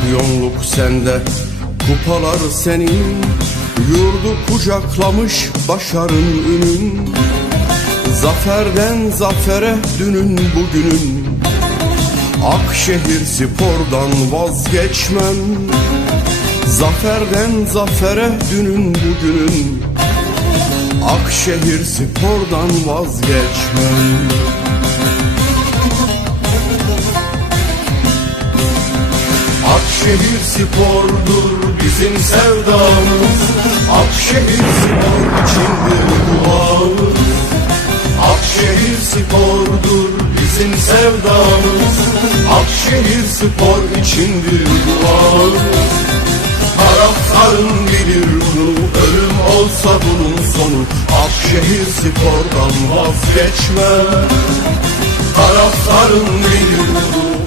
Şampiyonluk sende. Kupalar senin Yurdu kucaklamış başarın ünün. Zaferden zafere dünün bugünün. Akşehir spordan vazgeçmem. Zaferden zafere dünün bugünün. Akşehir spordan vazgeçmem Akşehir spordur bizim sevdamız. Akşehir spor içindir duamız Akşehir spordur bizim sevdamız. Akşehir spor içindir duamız Taraftarın bilir bunu Ölüm olsa bunun sonu. Akşehir spordan vazgeçme Taraftarın bilir bunu